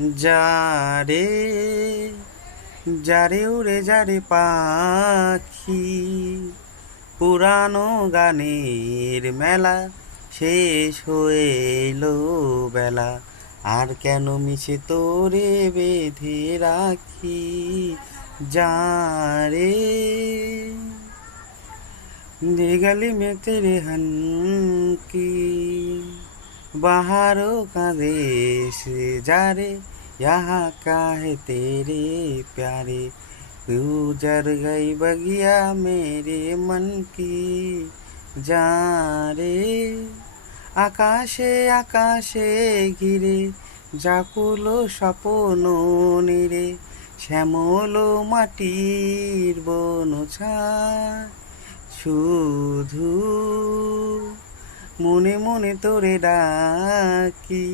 যারে যারে উড়ে যারে পাখি, পুরানো গানের মেলা শেষ হয়ে এলো বেলা। আর কেন মিছে তোরে বেঁধে রাখি, যারে दे गली में तेरे हन की, बाहरों का देश जा रे, यहाँ का है तेरे प्यारे। तू जर गई बगिया मेरे मन की, जा रे আকাশে আকাশে ঘিরে জাকুলো স্বপ্ন নিরে, শ্যামল মাটির বনছায় শুধু মনে মনে তোরে ডাকি।